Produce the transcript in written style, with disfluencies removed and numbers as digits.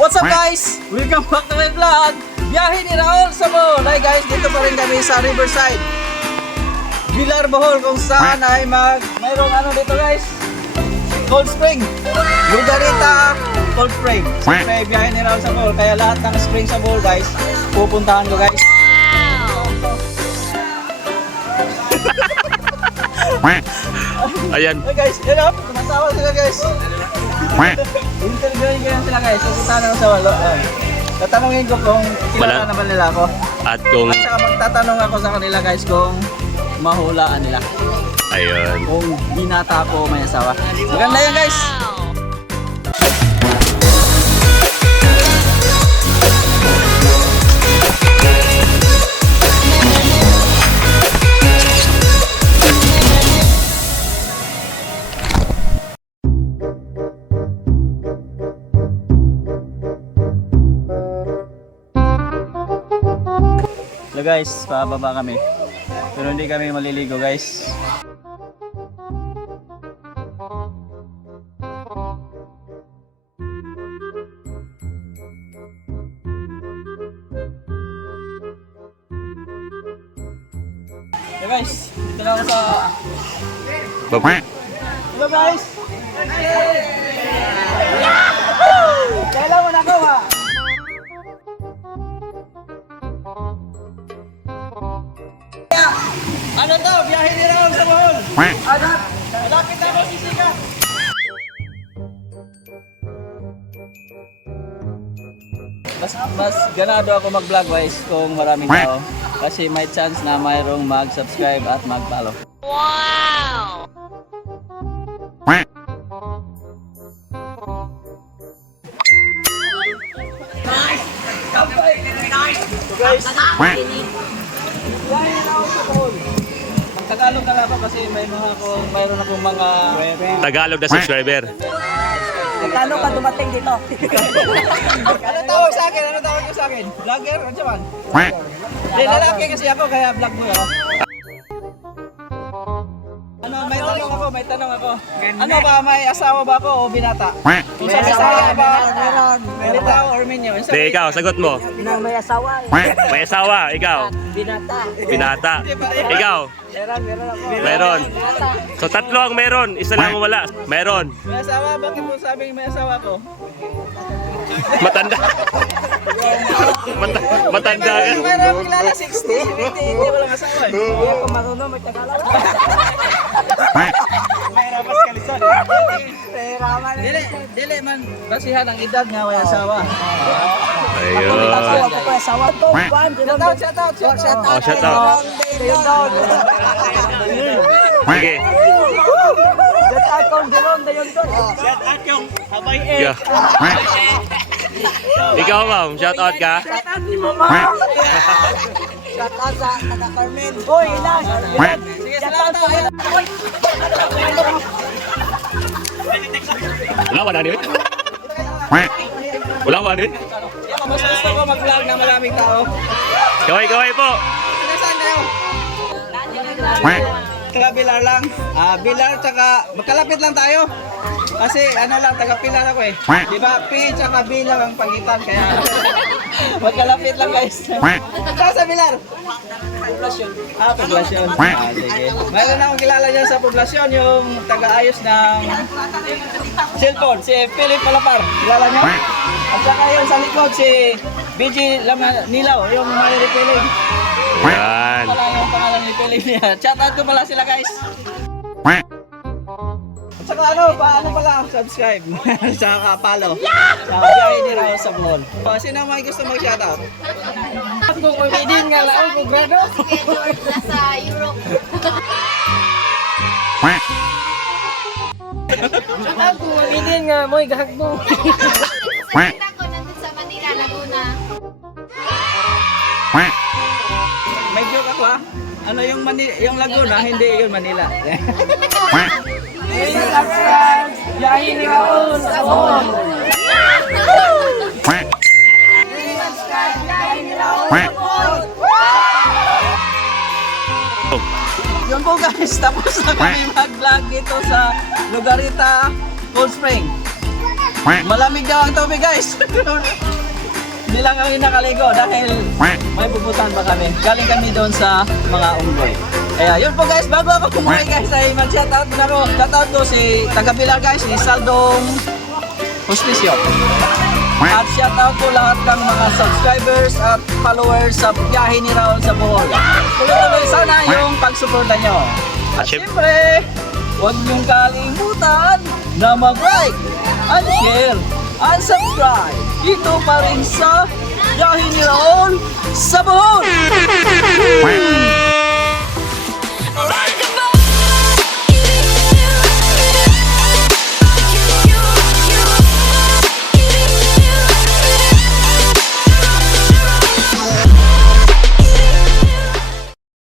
What's up guys? Welcome back to my vlog. Biyahe ni Raul sa Bohol. Hi guys, dito pa rin kami sa Riverside, Villar, Bohol, kung saan ay mayroong ano dito guys, cold spring. Lugarita cold spring. Siyempre biyahe ni Raul sa Bohol, kaya lahat ng spring sa Bohol guys, pupuntahan ko guys. Ayan. Hey guys, yun o, tumasawa sila guys. Interviewin ko yan sila guys, pupuntahan ako sa Walo. Tatanungin ko kung kilala naman nila ako. At kung... At saka magtatanong ako sa kanila guys kung mahulaan nila. Ayun. Kung binata ko may asawa. Maganda yan guys! So guys, pababa kami. Pero hindi kami maliligo guys. So guys, dito na ako sa... Hello guys! Kailan mo na ako ha? Ano to? Biyahe ni Raul sa Bohol. Ano? Malapit na ako sisika. Mas ganado ako mag-vlog guys kung maraming tao. Kasi may chance na mayroong mag-subscribe at mag-follow. Wow! Nice! Nice! Guys! Biyahe ni Raul sa Bohol. Tagalog na lang ako kasi mayroon akong mga Tagalog na subscriber. Magkano ka dumating dito? Ano tawag sa akin? Ano tawag ko sa akin? Vlogger? Ano siya man? Hindi, lalaki kasi ako kaya vlog mo ako. Ano, may tanong ako. Ano ba, may asawa ba ako o binata? Kung sa Bisaya ba? Binata or minyo? Hindi, ikaw, sagot mo. Nang may asawa. May asawa, ikaw. Binata. Binata. Ikaw. Meron ako. Meron. So tatlo ang meron, isa lang ang wala. Meron. May asawa? Bakit mo sabing may asawa ko? Matanda. Matanda ka. Mayroon akong kilala 60, hindi walang asawa eh. Hindi ako marunong may Tagalog. May rapas kalisod. Peraman. Dili man basihan ang edad nga may asawa. Ayun. Asawa ko pa asawa to. Shout out. Oh, shout out. Dayon down. Sige. Shout out kong Jelon dayon doon. Yeah. Ikaw, ma'am, shout out ka. Shout out ni Mama. Shout out sa taga Carmen. Hoy, ilan. Sige, salamat po. Wala ba na din? Wala ba din? Mas gusto ko mag-vlog na maraming tao. Kaway po. Saan kayo? Taga Bilar lang. Bilar tsaka magkalapit lang tayo. Kasi ano lang, taga Pilar ako eh. Di ba? P tsaka B lang ang pagitan. Kaya magkalapit lang guys. Saan sa Bilar? Poblasyon. Poblasyon. Sige. Mayroon akong kilala dyan sa poblasyon, yung taga-ayos ng cellphone, si Philip Palapar. Kilala nyo? At saka yung sa likod, si BG Nilaw, yung may repealing. Yan. Wala yung pangalan ni Philip niya. Shout out ko pala sila guys. At saka paano pala subscribe? Saka follow. Sa biyahe ni Raul sa Bohol. Sino may gusto mag-shoutout? Kung kumidin nga lang kung grado. Nasa Europe. Shoutout kung mamidin nga mo'y gahagbo. Nakita ko nandun sa Manila, Laguna. May joke ako ha. Ano yung Laguna, hindi yung Manila. Biyahe ni Raul sa Bohol. Yun po guys, tapos na kami mag-vlog dito sa Lugarita Cold Spring. Malamig daw ang tubig guys. Hindi lang kami nakaligo dahil may pupuntahan pa kami. Galing kami doon sa mga unggoy. Kaya yun po guys, bago ako kumuhay guys ay mag-shoutout na ko. Shoutout ko si taga-Pilar guys, si Saldong Hospicio. At shoutout ko lahat ng mga subscribers at followers sa biyahe ni Raul sa Bohol. Tuloy-tuloy sana yung pagsuporta nyo. At syempre, huwag niyong kalimutan na mag-like, and share, and subscribe. Dito pa rin sa biyahe ni Raul sa Bohol.